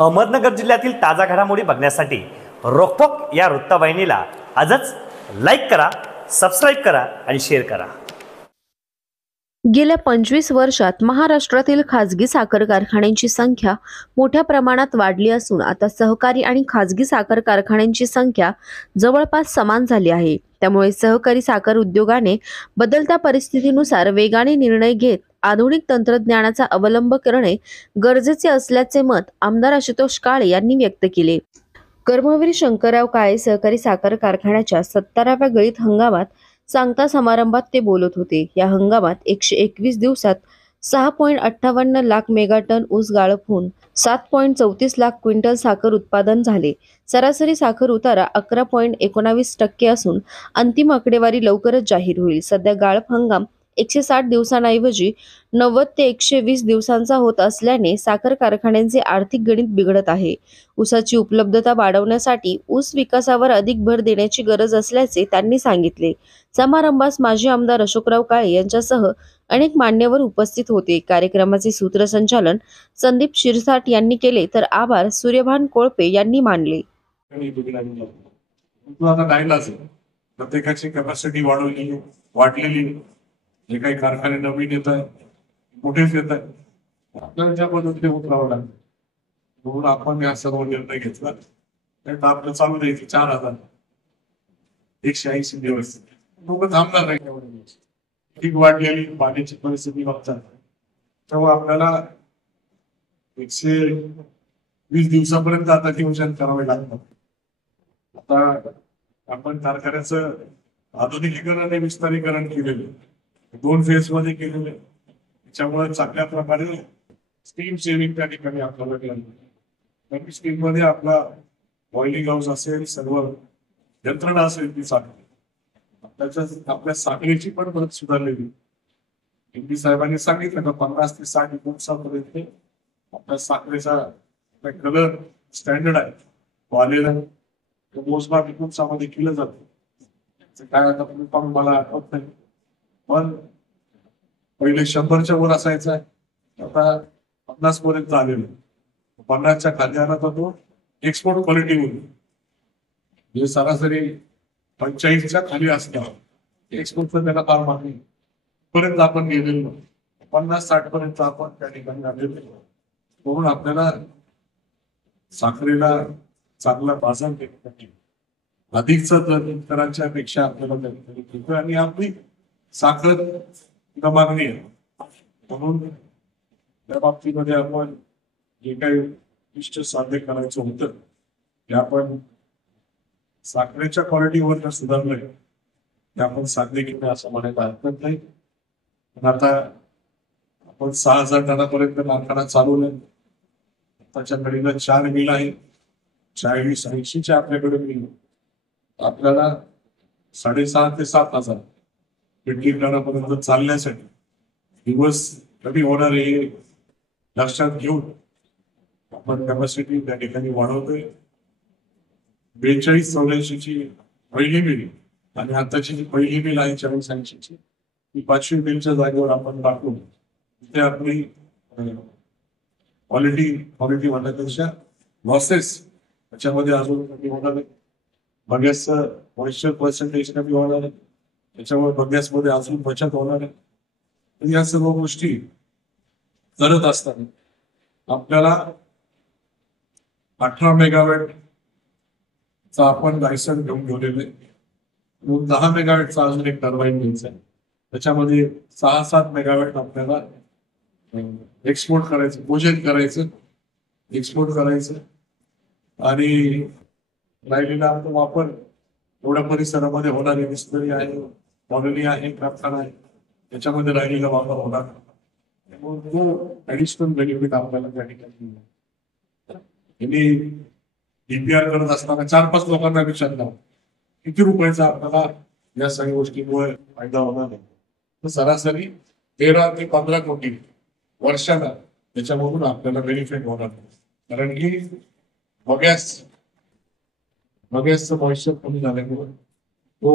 अहमदनगर जिल्ह्यातील ताजा घडामोडी बघण्यासाठी रोखोक या वृत्तवाहिनीला आजच लाईक करा, सबस्क्राईब करा आणि शेअर करा। गेल्या 25 वर्षात महाराष्ट्रातील खाजगी साखर कारखान्यांची संख्या मोठ्या प्रमाणात वाढली असून आता सहकारी आणि खाजगी साखर कारखान्यांची संख्या जवळपास समान झाली आहे। त्यामुळे सहकारी साखर उद्योगाने बदलत्या परिस्थितीनुसार वेगाने निर्णय घेत आधुनिक तंत्रज्ञानाचा अवलंब करणे गरजेचे असल्याचे मत आमदार आशुतोष काळे यांनी व्यक्त केले। कर्मवीर शंकरराव काळे सहकारी साखर कारखान्याच्या 17व्या गळीत हंगामात सांगता समारंभात ते बोलत होते। या हंगामात 121 दिवसात 6.58 लाख मेगाटन ऊस गाळप होऊन 7.34 लाख क्विंटल साखर उत्पादन झाले। सरासरी साखर उतारा 11.19% असून अंतिम आकडेवारी लवकरच जाहीर होईल। सध्या गाळप हंगाम 160 दिवसांऐवजी 90 ते 120 दिवसांचा होत असल्याने साखर कारखान्यांचे आर्थिक गणित बिघडत आहे। ऊसाची उपलब्धता वाढवण्यासाठी ऊस विकासावर अधिक भर देण्याची गरज असल्याचे त्यांनी सांगितले। समारंभास माजी आमदार अशोकराव काळे यांच्यासह अनेक मान्यवर उपस्थित होते। कार्यक्रमाचे सूत्रसंचालन संदीप शिरसाट यांनी केले तर आभार सूर्यभान कोळपे यांनी मानले। प्रत्येकाची कॅपॅसिटी वाढलेली जे काही कारखाने नवीन येत आहे, मोठेच येत आहे, आपल्याला ज्या पद्धतीने उतरावं लागतं म्हणून आपण या सर्व निर्णय घेतला। आपलं चालू द्यायचे 4000 180 दिवस लोक थांबणार नाही। ठीक वाढलेली पाण्याची परिस्थिती बघतात तेव्हा आपल्याला 120 दिवसापर्यंत आता नियोजन करावे लागतं। आता आपण कारखान्याचं आधुनिकीकरण आणि विस्तारीकरण केलेलं 2 फेज मध्ये केलेले, त्याच्यामुळे चांगल्या प्रकारे स्टीम सेव्हिंग त्या ठिकाणी आपल्याला केलं। स्टीम मध्ये आपला बॉइलिंग हाऊस असेल, सर्व यंत्रणा असेल ती चांगली। आपल्या साखरेची पण मदत सुधारलेली। एमपी साहेबांनी सांगितलं का 50 ते 60 दिवसापर्यंत आपल्या साखरेचा कलर स्टँडर्ड आहे तो आलेला, तो मोजमाप दिवसामध्ये केलं जातं। काय आता तुम्ही पाहून मला आठवत नाही, पण पहिले 100च्या वर असायचा, आता 50 पर्यंत आलेलं। 50च्या खाली आला तर तो एक्सपोर्ट क्वालिटी होईल, म्हणजे सरासरी 45च्या खाली असणार एक्सपोर्टचं त्याला फार मागणी पर्यंत आपण गेलेलो, 50-60 पर्यंत आपण त्या ठिकाणी आलेलो। म्हणून आपल्याला साखरेला चांगला बाजार देण्यासाठी अधिकचा दर इतरांच्या पेक्षा आपल्याला आणि आपली साखर मागणी आहे, म्हणून त्या बाबतीमध्ये आपण जे काही इष्ट साध्य करायचं होतं ते आपण साखरेच्या क्वालिटीवर सुधारलंय, ते आपण साध्य केलं असं म्हणायला हरकत नाही। पण आता आपण 6000 टनापर्यंत कारखाना चालवलाय। त्याच्याकडे 4 मिल आहे, 40-80च्या आपल्याकडे मिल, आपल्याला 6,500 ते 7,000 मेट्रिक टनापर्यंत चालण्यासाठी दिवस कमी होणार हे लक्षात घेऊन आपण कॅपॅसिटी त्या ठिकाणी वाढवतोय। 42-84ची पहिली मिल आणि आताची जी पहिली मिल आहे 40-80ची, ती 5वी मिलच्या जागेवर आपण टाकून तिथे आपली क्वालिटी वाढण्यापेक्षा लॉसेस त्याच्यामध्ये अजून कमी होणार आहे। बगॅसचं मॉइश्चर पर्सेंटेज कमी होणार आहे, त्याच्यामुळे बगॅसमध्ये अजून बचत होणार आहे। या सर्व गोष्टी करत असताना आपल्याला 18 मेगावॅटचा आपण लायसन घेऊन ठेवलेलं आहे, 10 मेगावॅटचा अजून एक टर्बाईन घ्यायचा आहे। त्याच्यामध्ये 6-7 मेगावॅट आपल्याला एक्सपोर्ट करायचं, भोजन करायचं, एक्सपोर्ट करायचं आणि राहिलेला आपला वापर एवढ्या परिसरामध्ये होणारी मिस्त्री आहे, कॉलनी आहे, कारखाना आहे, त्याच्यामध्ये राहिलेला वापर होणार, तो ऍडिशनल बेनिफिट आपल्याला त्या ठिकाणी। डीपीआर करत असताना 4-5 लोकांना विचारलं किती रुपयाचा आपल्याला या सगळ्या गोष्टीमुळे फायदा होणार आहे, तर सरासरी 13 ते 15 कोटी वर्षाला त्याच्यामधून आपल्याला बेनिफिट होणार, कारण की बगॅसचं मॉइश्चर कमी झाल्यामुळे तो